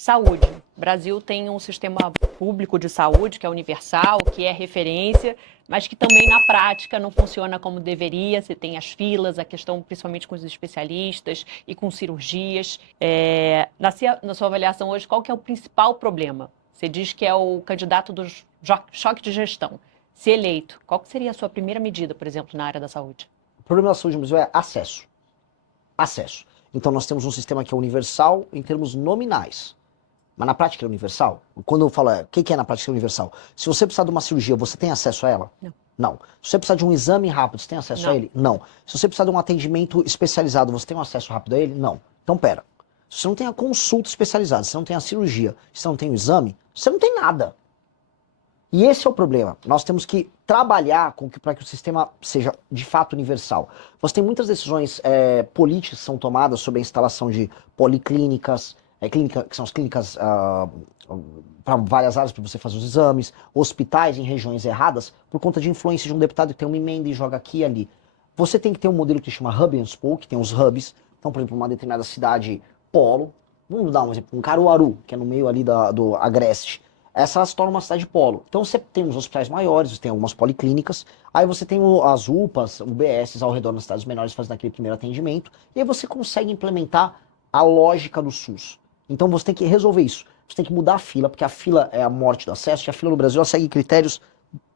Saúde. O Brasil tem um sistema público de saúde que é universal, que é referência, mas que também na prática não funciona como deveria. Você tem as filas, a questão principalmente com os especialistas e com cirurgias. Na sua avaliação hoje, qual que é o principal problema? Você diz que é o candidato do choque de gestão. Se eleito, qual que seria a sua primeira medida, por exemplo, na área da saúde? O problema da saúde no Brasil é acesso. Acesso. Então nós temos um sistema que é universal em termos nominais. Mas na prática é universal? Quando eu falo, o que é na prática universal? Se você precisar de uma cirurgia, você tem acesso a ela? Não. Não. Se você precisar de um exame rápido, você tem acesso a ele? Não. Se você precisar de um atendimento especializado, você tem um acesso rápido a ele? Não. Então pera. Se você não tem a consulta especializada, se você não tem a cirurgia, se você não tem o exame, você não tem nada. E esse é o problema. Nós temos que trabalhar para que o sistema seja de fato universal. Você tem muitas decisões políticas que são tomadas sobre a instalação de policlínicas, que são as clínicas para várias áreas para você fazer os exames, hospitais em regiões erradas, por conta de influência de um deputado que tem uma emenda e joga aqui e ali. Você tem que ter um modelo que se chama Hub and Spoke, que tem os hubs. Então, por exemplo, uma determinada cidade polo, vamos dar um exemplo, um Caruaru, que é no meio ali do Agreste. Essa se torna uma cidade polo. Então você tem os hospitais maiores, você tem algumas policlínicas, aí você tem as UPAs, UBSs ao redor das cidades menores fazendo aquele primeiro atendimento, e aí você consegue implementar a lógica do SUS. Então você tem que resolver isso. Você tem que mudar a fila, porque a fila é a morte do acesso, e a fila no Brasil ela segue critérios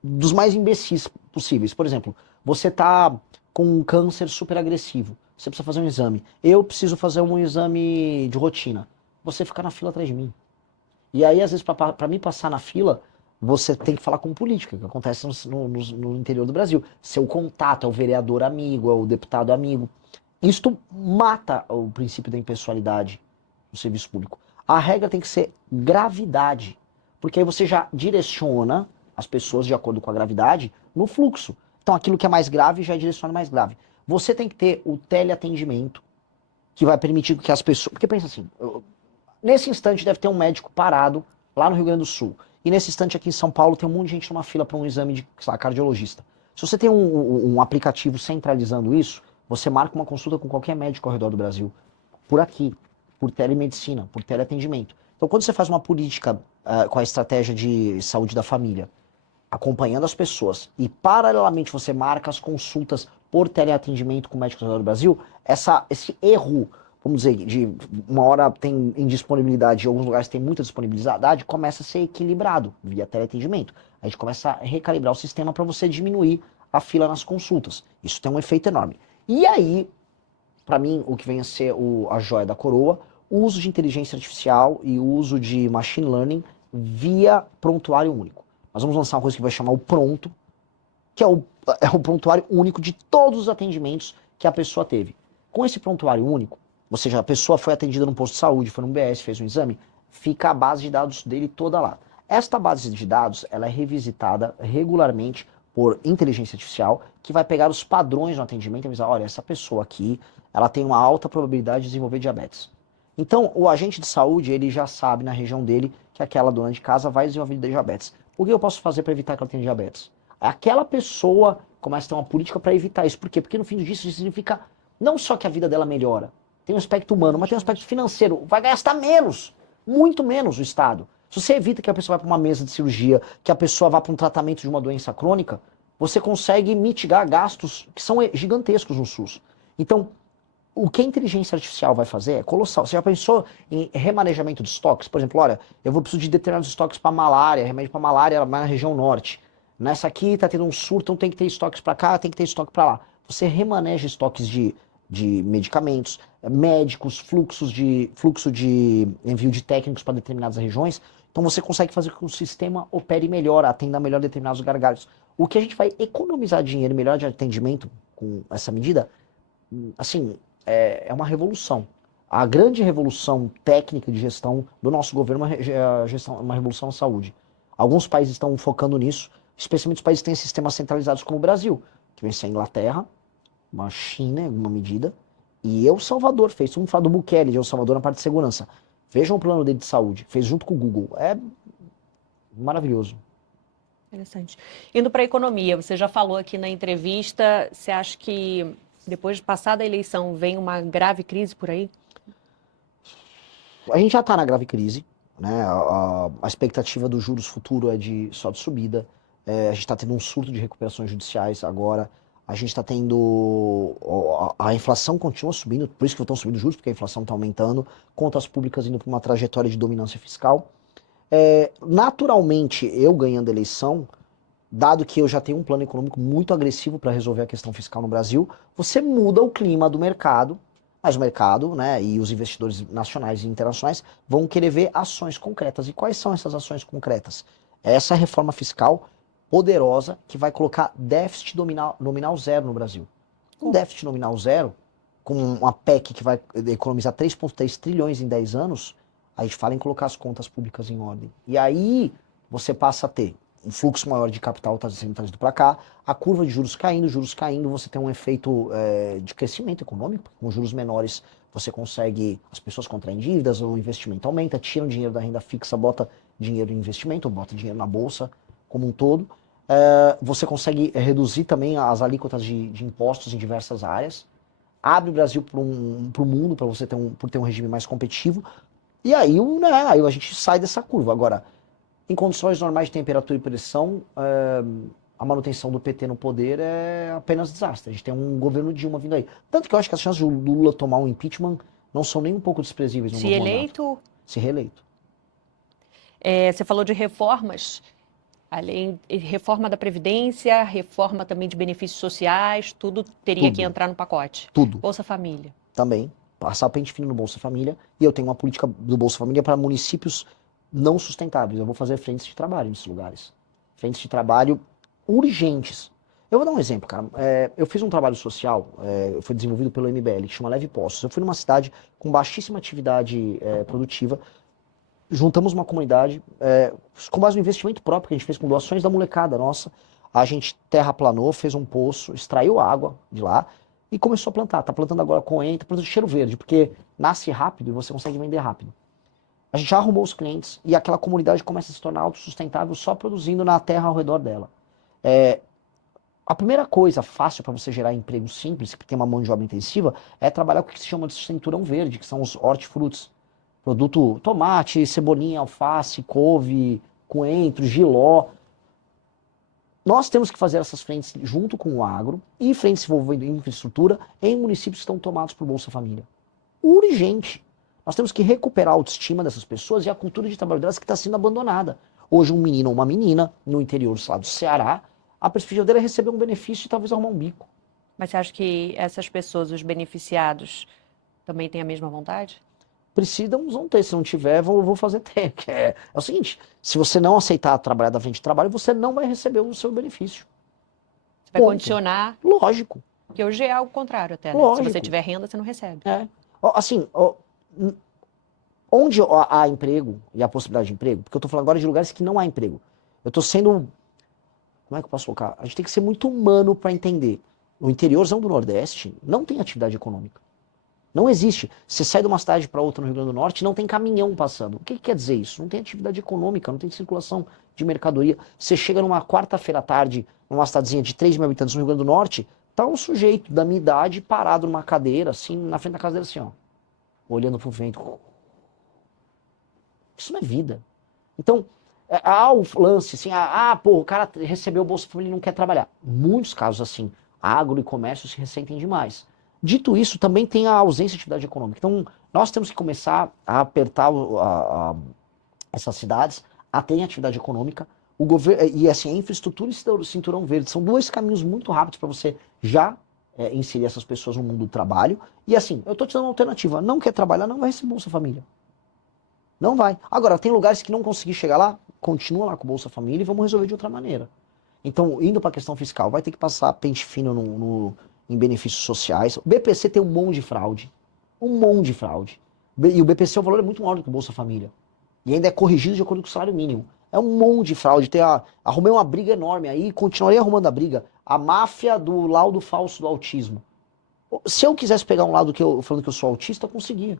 dos mais imbecis possíveis. Por exemplo, você tá com um câncer super agressivo, você precisa fazer um exame. Eu preciso fazer um exame de rotina. Você fica na fila atrás de mim. E aí, às vezes, para mim passar na fila, você tem que falar com política, que acontece no interior do Brasil. Seu contato é o vereador amigo, é o deputado amigo. Isto mata o princípio da impessoalidade no serviço público. A regra tem que ser gravidade, porque aí você já direciona as pessoas de acordo com a gravidade no fluxo. Então, aquilo que é mais grave já direciona mais grave. Você tem que ter o teleatendimento, que vai permitir que as pessoas... Porque pensa assim, nesse instante deve ter um médico parado lá no Rio Grande do Sul. E nesse instante aqui em São Paulo tem um monte de gente numa fila para um exame de, sei lá, cardiologista. Se você tem um aplicativo centralizando isso, você marca uma consulta com qualquer médico ao redor do Brasil. Por aqui, por telemedicina, por teleatendimento. Então quando você faz uma política com a estratégia de saúde da família, acompanhando as pessoas, e paralelamente você marca as consultas por teleatendimento com médicos ao redor do Brasil, esse erro, vamos dizer, de uma hora tem indisponibilidade, em alguns lugares tem muita disponibilidade, começa a ser equilibrado via teleatendimento. A gente começa a recalibrar o sistema para você diminuir a fila nas consultas. Isso tem um efeito enorme. E aí, para mim, o que vem a ser a joia da coroa, o uso de inteligência artificial e o uso de machine learning via prontuário único. Nós vamos lançar uma coisa que vai chamar o Pronto, que é o prontuário único de todos os atendimentos que a pessoa teve. Com esse prontuário único, ou seja, a pessoa foi atendida num posto de saúde, foi num BS, fez um exame, fica a base de dados dele toda lá. Esta base de dados, ela é revisitada regularmente por inteligência artificial, que vai pegar os padrões no atendimento e avisar, olha, essa pessoa aqui, ela tem uma alta probabilidade de desenvolver diabetes. Então, o agente de saúde, ele já sabe na região dele que aquela dona de casa vai desenvolver diabetes. O que eu posso fazer para evitar que ela tenha diabetes? Aquela pessoa começa a ter uma política para evitar isso. Por quê? Porque no fim disso significa não só que a vida dela melhora, tem um aspecto humano, mas tem um aspecto financeiro. Vai gastar menos, muito menos o Estado. Se você evita que a pessoa vá para uma mesa de cirurgia, que a pessoa vá para um tratamento de uma doença crônica, você consegue mitigar gastos que são gigantescos no SUS. Então, o que a inteligência artificial vai fazer é colossal. Você já pensou em remanejamento de estoques? Por exemplo, olha, eu vou precisar de determinados estoques para malária, remédio para malária mais na região norte. Nessa aqui está tendo um surto, então tem que ter estoques para cá, tem que ter estoque para lá. Você remaneja estoques de medicamentos, médicos, fluxo de envio de técnicos para determinadas regiões. Então você consegue fazer com que o sistema opere melhor, atenda melhor determinados gargalos. O que a gente vai economizar dinheiro, melhor de atendimento com essa medida, assim, é uma revolução. A grande revolução técnica de gestão do nosso governo é uma revolução na saúde. Alguns países estão focando nisso, especialmente os países que têm sistemas centralizados como o Brasil, que vem ser a Inglaterra, uma China em alguma medida, e El Salvador fez. Vamos falar do Bukele de El Salvador na parte de segurança. Vejam o plano dele de saúde, fez junto com o Google. É maravilhoso. Interessante. Indo para a economia, você já falou aqui na entrevista, você acha que depois de passada a eleição vem uma grave crise por aí? A gente já está na grave crise. né? A expectativa dos juros futuro é só de subida. A gente está tendo um surto de recuperações judiciais agora. A gente está tendo... A inflação continua subindo, por isso que estão subindo os juros, porque a inflação está aumentando. Contas públicas indo para uma trajetória de dominância fiscal. Naturalmente, eu ganhando a eleição, dado que eu já tenho um plano econômico muito agressivo para resolver a questão fiscal no Brasil, você muda o clima do mercado, mas o mercado, né, e os investidores nacionais e internacionais vão querer ver ações concretas. E quais são essas ações concretas? Essa reforma fiscal poderosa que vai colocar déficit nominal zero no Brasil. Um déficit nominal zero, com uma PEC que vai economizar 3,3 trilhões em 10 anos, a gente fala em colocar as contas públicas em ordem. E aí você passa a ter um fluxo maior de capital sendo trazido para cá, a curva de juros caindo, você tem um efeito de crescimento econômico, com juros menores você consegue, as pessoas contraem dívidas, o investimento aumenta, tiram dinheiro da renda fixa, bota dinheiro em investimento, bota dinheiro na bolsa como um todo. Você consegue reduzir também as alíquotas de impostos em diversas áreas, abre o Brasil para o mundo, para você ter um regime mais competitivo, e aí, aí a gente sai dessa curva. Agora, em condições normais de temperatura e pressão, a manutenção do PT no poder é apenas desastre. A gente tem um governo Dilma vindo aí. Tanto que eu acho que as chances do Lula tomar um impeachment não são nem um pouco desprezíveis no Se novo eleito? mandato. Se reeleito. Você falou de reformas, além reforma da Previdência, reforma também de benefícios sociais, tudo teria que entrar no pacote. Tudo. Bolsa Família. Também. Passar o pente fino no Bolsa Família. E eu tenho uma política do Bolsa Família para municípios não sustentáveis. Eu vou fazer frentes de trabalho nesses lugares. Frentes de trabalho urgentes. Eu vou dar um exemplo, cara. Eu fiz um trabalho social, foi desenvolvido pelo MBL, que chama Leve Postos. Eu fui numa cidade com baixíssima atividade produtiva, juntamos uma comunidade, com base no investimento próprio que a gente fez com doações da molecada nossa. A gente terraplanou, fez um poço, extraiu água de lá e começou a plantar. Tá plantando agora coentro, plantando cheiro verde, porque nasce rápido e você consegue vender rápido. A gente já arrumou os clientes e aquela comunidade começa a se tornar autossustentável só produzindo na terra ao redor dela. A primeira coisa fácil para você gerar emprego simples, que tem uma mão de obra intensiva, é trabalhar com o que se chama de cinturão verde, que são os hortifrutos. Produto tomate, cebolinha, alface, couve, coentro, jiló. Nós temos que fazer essas frentes junto com o agro e frentes envolvendo infraestrutura em municípios que estão tomados por Bolsa Família. Urgente. Nós temos que recuperar a autoestima dessas pessoas e a cultura de trabalho delas que está sendo abandonada. Hoje um menino ou uma menina, no interior do Ceará, a perspectiva dele é receber um benefício e talvez arrumar um bico. Mas você acha que essas pessoas, os beneficiados, também têm a mesma vontade? Precisam, vão ter. Se não tiver, vou fazer ter. É o seguinte, se você não aceitar trabalhar da frente de trabalho, você não vai receber o seu benefício. Você vai condicionar? Lógico. Porque hoje é algo contrário até, né? Lógico. Se você tiver renda, você não recebe. Assim, onde há emprego e a possibilidade de emprego, porque eu tô falando agora de lugares que não há emprego. Eu tô sendo... Como é que eu posso colocar? A gente tem que ser muito humano para entender. O interiorzão do Nordeste não tem atividade econômica. Não existe. Você sai de uma cidade para outra no Rio Grande do Norte, não tem caminhão passando. O que quer dizer isso? Não tem atividade econômica, não tem circulação de mercadoria. Você chega numa quarta-feira à tarde, numa cidadezinha de 3 mil habitantes no Rio Grande do Norte, tá um sujeito da minha idade parado numa cadeira, assim, na frente da casa dele, assim, ó, olhando pro vento. Isso não é vida. Então, há o lance, assim, o cara recebeu o Bolsa Família e não quer trabalhar. Muitos casos, assim, agro e comércio se ressentem demais. Dito isso, também tem a ausência de atividade econômica. Então, nós temos que começar a apertar essas cidades a terem atividade econômica. O governo, e assim, a infraestrutura e o cinturão verde são dois caminhos muito rápidos para você já inserir essas pessoas no mundo do trabalho. E assim, eu estou te dando uma alternativa. Não quer trabalhar, não vai receber Bolsa Família. Não vai. Agora, tem lugares que não conseguir chegar lá, continua lá com Bolsa Família e vamos resolver de outra maneira. Então, indo para a questão fiscal, vai ter que passar pente fino em benefícios sociais. O BPC tem um monte de fraude. Um monte de fraude. E o BPC, o valor é muito maior do que o Bolsa Família. E ainda é corrigido de acordo com o salário mínimo. É um monte de fraude. Arrumei uma briga enorme aí, continuarei arrumando a briga. A máfia do laudo falso do autismo. Se eu quisesse pegar um lado falando que eu sou autista, eu conseguia.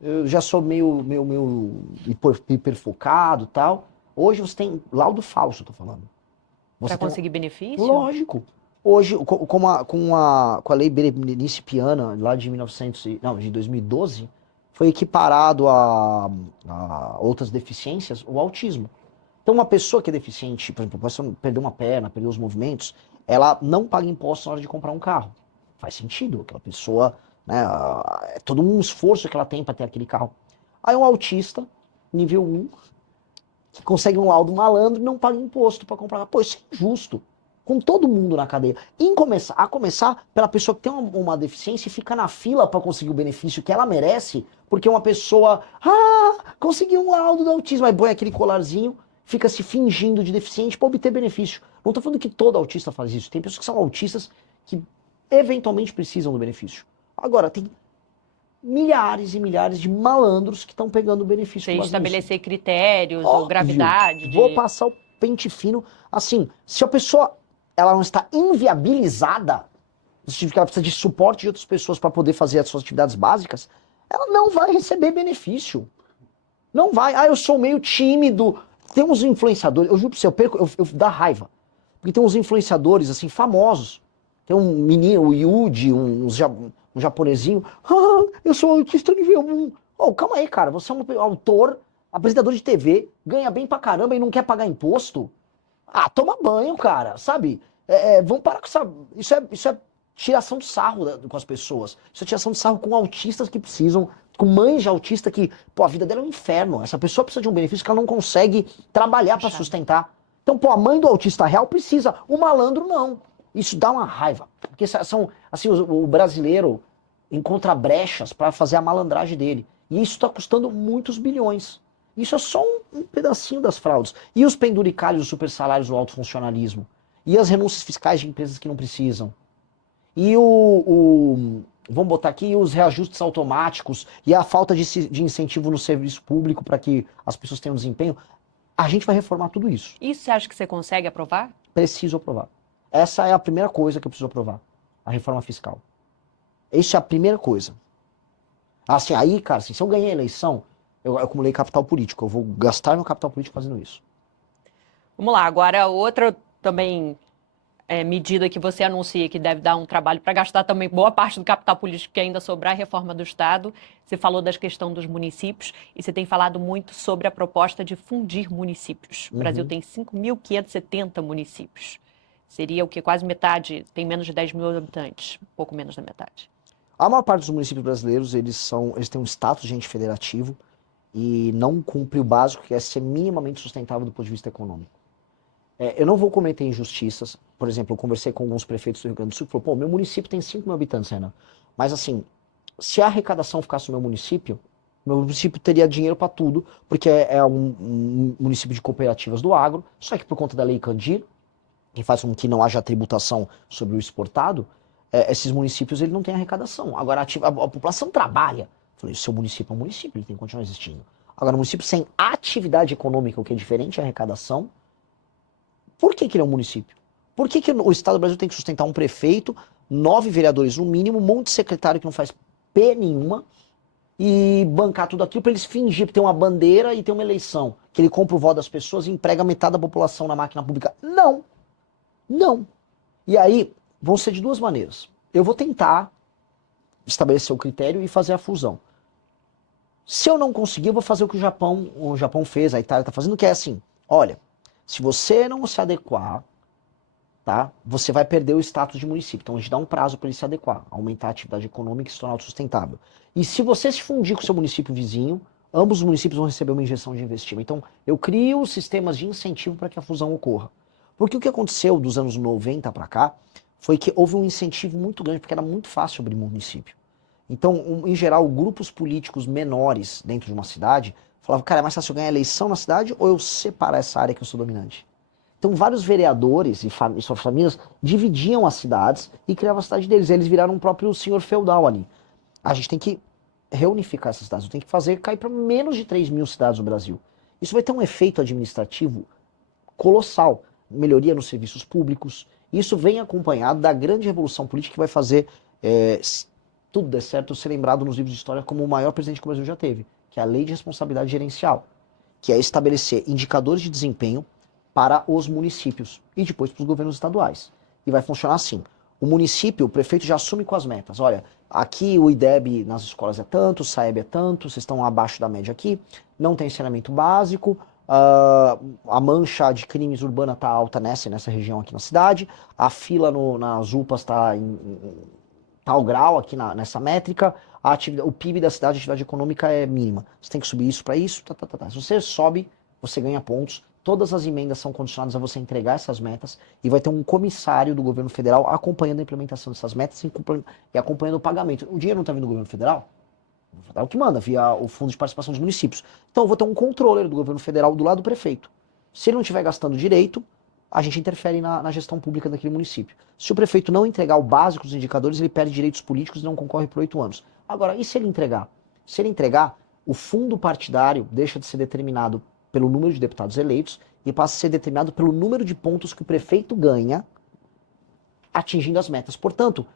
Eu já sou meio hiperfocado e tal. Hoje você tem laudo falso, eu tô falando. Para conseguir benefício? Lógico. Hoje, com a lei Berenice Piana, lá de 2012, foi equiparado a outras deficiências o autismo. Então, uma pessoa que é deficiente, por exemplo, pode perder uma perna, perder os movimentos, ela não paga imposto na hora de comprar um carro. Faz sentido, aquela pessoa, né, é todo um esforço que ela tem para ter aquele carro. Aí um autista, nível 1, que consegue um laudo malandro e não paga imposto para comprar. Pô, isso é injusto. Com todo mundo na cadeia. A começar pela pessoa que tem uma deficiência e fica na fila para conseguir o benefício que ela merece, porque uma pessoa, conseguiu um laudo do autismo, aí põe aquele colarzinho, fica se fingindo de deficiente para obter benefício. Não tô falando que todo autista faz isso. Tem pessoas que são autistas que eventualmente precisam do benefício. Agora, tem milhares e milhares de malandros que estão pegando o benefício. Você estabelecer critérios ou Óbvio. gravidade. Vou passar o pente fino. Assim, se a pessoa ela não está inviabilizada, isso significa que ela precisa de suporte de outras pessoas para poder fazer as suas atividades básicas, ela não vai receber benefício. Não vai. Eu sou meio tímido. Tem uns influenciadores, eu juro pra você, eu dá raiva. Porque tem uns influenciadores, assim, famosos. Tem um menino, o Yuji, um japonesinho. Eu sou autista nível 1. Calma aí, cara. Você é um autor, apresentador de TV, ganha bem pra caramba e não quer pagar imposto? Toma banho, cara, sabe? Vamos parar com essa... Isso é tiração de sarro com as pessoas. Isso é tiração de sarro com autistas que precisam, com mães de autista que, a vida dela é um inferno. Essa pessoa precisa de um benefício que ela não consegue trabalhar para sustentar. Então, a mãe do autista real precisa, o malandro não. Isso dá uma raiva. Porque são, assim, o brasileiro encontra brechas para fazer a malandragem dele. E isso está custando muitos bilhões. Isso é só um pedacinho das fraudes. E os penduricalhos, os supersalários, o alto funcionalismo. E as renúncias fiscais de empresas que não precisam. E vamos botar aqui os reajustes automáticos e a falta de incentivo no serviço público para que as pessoas tenham desempenho. A gente vai reformar tudo isso. Isso você acha que você consegue aprovar? Preciso aprovar. Essa é a primeira coisa que eu preciso aprovar. A reforma fiscal. Isso é a primeira coisa. Assim, aí, cara, se eu ganhei a eleição, eu acumulei capital político. Eu vou gastar meu capital político fazendo isso. Vamos lá, agora outra também medida que você anuncia que deve dar um trabalho para gastar também boa parte do capital político que ainda sobrar, a reforma do Estado. Você falou das questões dos municípios e você tem falado muito sobre a proposta de fundir municípios. O Brasil tem 5.570 municípios. Seria o que? Quase metade, tem menos de 10 mil habitantes, um pouco menos da metade. A maior parte dos municípios brasileiros, eles têm um status de ente federativo e não cumpre o básico, que é ser minimamente sustentável do ponto de vista econômico. Eu não vou cometer injustiças. Por exemplo, eu conversei com alguns prefeitos do Rio Grande do Sul que falaram, meu município tem 5 mil habitantes, Renan. Mas assim, se a arrecadação ficasse no meu município teria dinheiro para tudo, porque é um município de cooperativas do agro, só que por conta da Lei Candir, que faz com que não haja tributação sobre o exportado, esses municípios ele não têm arrecadação. Agora a população trabalha. Eu falei, seu município é um município, ele tem que continuar existindo. Agora, um município sem atividade econômica, o que é diferente é a arrecadação, por que ele é um município? Por que o Estado do Brasil tem que sustentar um prefeito, 9 vereadores no mínimo, um monte de secretário que não faz P nenhuma, e bancar tudo aquilo para eles fingir que tem uma bandeira e tem uma eleição, que ele compra o voto das pessoas e emprega metade da população na máquina pública? Não. Não. E aí, vão ser de duas maneiras. Eu vou tentar estabelecer o critério e fazer a fusão. Se eu não conseguir, eu vou fazer o que o Japão fez, a Itália está fazendo, que é assim, olha, se você não se adequar, tá, você vai perder o status de município. Então a gente dá um prazo para ele se adequar, aumentar a atividade econômica e se tornar autossustentável. E se você se fundir com o seu município vizinho, ambos os municípios vão receber uma injeção de investimento. Então eu crio sistemas de incentivo para que a fusão ocorra. Porque o que aconteceu dos anos 90 para cá foi que houve um incentivo muito grande, porque era muito fácil abrir município. Então, em geral, grupos políticos menores dentro de uma cidade falavam, cara, é mais fácil eu ganhar eleição na cidade ou eu separar essa área que eu sou dominante? Então, vários vereadores e suas famílias dividiam as cidades e criavam a cidade deles. Eles viraram um próprio senhor feudal ali. A gente tem que reunificar essas cidades. Tem que fazer cair para menos de 3 mil cidades no Brasil. Isso vai ter um efeito administrativo colossal. Melhoria nos serviços públicos. Isso vem acompanhado da grande revolução política que vai fazer, se tudo der certo, ser lembrado nos livros de história como o maior presidente que o Brasil já teve, que é a Lei de Responsabilidade Gerencial, que é estabelecer indicadores de desempenho para os municípios e depois para os governos estaduais. E vai funcionar assim. o município, o prefeito já assume com as metas. Olha, aqui o IDEB nas escolas é tanto, o SAEB é tanto, vocês estão abaixo da média aqui, não tem saneamento básico, a mancha de crimes urbana está alta nessa região aqui na cidade, a fila nas UPAs está em tal grau aqui nessa métrica, o PIB da cidade, a atividade econômica é mínima. Você tem que subir isso para isso, Se você sobe, você ganha pontos. Todas as emendas são condicionadas a você entregar essas metas e vai ter um comissário do governo federal acompanhando a implementação dessas metas e acompanhando o pagamento. O dinheiro não está vindo do governo federal? É o que manda, via o Fundo de Participação dos Municípios. Então eu vou ter um controller do governo federal do lado do prefeito. Se ele não estiver gastando direito, a gente interfere na gestão pública daquele município. Se o prefeito não entregar o básico dos indicadores, ele perde direitos políticos e não concorre por 8 anos. Agora, e se ele entregar? Se ele entregar, o fundo partidário deixa de ser determinado pelo número de deputados eleitos e passa a ser determinado pelo número de pontos que o prefeito ganha atingindo as metas. Portanto,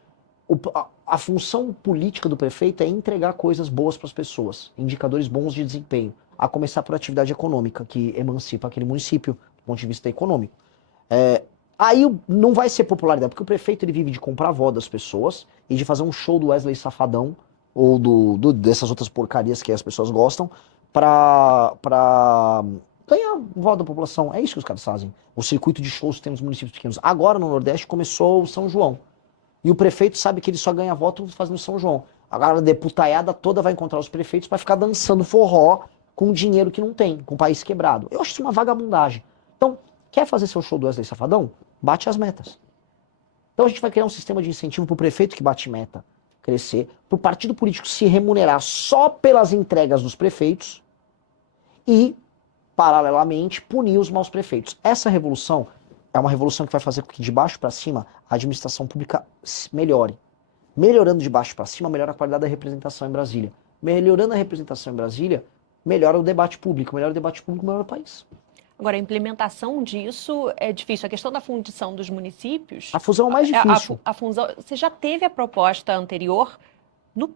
a função política do prefeito é entregar coisas boas para as pessoas, indicadores bons de desempenho, a começar por atividade econômica, que emancipa aquele município do ponto de vista econômico. Aí não vai ser popularidade, porque o prefeito ele vive de comprar a voz das pessoas e de fazer um show do Wesley Safadão ou dessas outras porcarias que as pessoas gostam pra ganhar voto da população. É isso que os caras fazem. O circuito de shows que tem nos municípios pequenos. Agora no Nordeste começou o São João. E o prefeito sabe que ele só ganha voto fazendo São João. Agora a deputaiada toda vai encontrar os prefeitos para ficar dançando forró com dinheiro que não tem, com o país quebrado. Eu acho isso uma vagabundagem. Então, quer fazer seu show do Wesley Safadão? Bate as metas. Então a gente vai criar um sistema de incentivo para o prefeito que bate meta crescer, para o partido político se remunerar só pelas entregas dos prefeitos e, paralelamente, punir os maus prefeitos. Essa revolução é uma revolução que vai fazer com que de baixo para cima a administração pública melhore. Melhorando de baixo para cima, melhora a qualidade da representação em Brasília. Melhorando a representação em Brasília, melhora o debate público. Melhora o debate público, melhora o país. Agora, a implementação disso é difícil. A questão da fundição dos municípios... A fusão é mais difícil. A fusão, você já teve a proposta anterior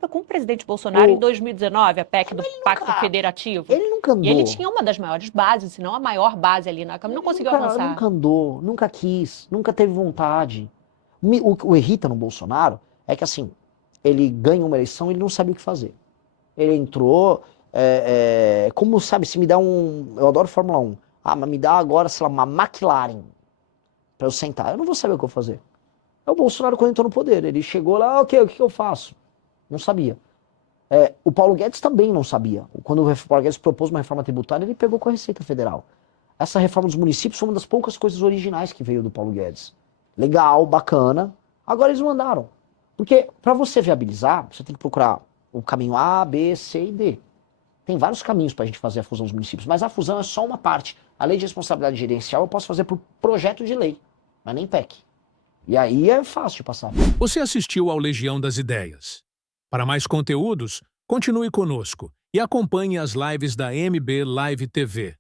com o presidente Bolsonaro em 2019, a PEC do Pacto Federativo? Ele nunca andou. E ele tinha uma das maiores bases, se não a maior base ali na Câmara. Não conseguiu avançar. Nunca andou, nunca quis, nunca teve vontade. O que irrita no Bolsonaro é que, assim, ele ganha uma eleição e ele não sabia o que fazer. Ele entrou, como, sabe, se me dá eu adoro Fórmula 1. Mas me dá agora, sei lá, uma McLaren pra eu sentar. Eu não vou saber o que eu vou fazer. É o Bolsonaro quando entrou no poder. Ele chegou lá, ok, o que eu faço? Não sabia. O Paulo Guedes também não sabia. Quando o Paulo Guedes propôs uma reforma tributária, ele pegou com a Receita Federal. Essa reforma dos municípios foi uma das poucas coisas originais que veio do Paulo Guedes. Legal, bacana. Agora eles não andaram. Porque para você viabilizar, você tem que procurar o caminho A, B, C e D. Tem vários caminhos para a gente fazer a fusão dos municípios, mas a fusão é só uma parte. A lei de responsabilidade gerencial eu posso fazer por projeto de lei, mas nem PEC. E aí é fácil de passar. Você assistiu ao Legião das Ideias. Para mais conteúdos, continue conosco e acompanhe as lives da MB Live TV.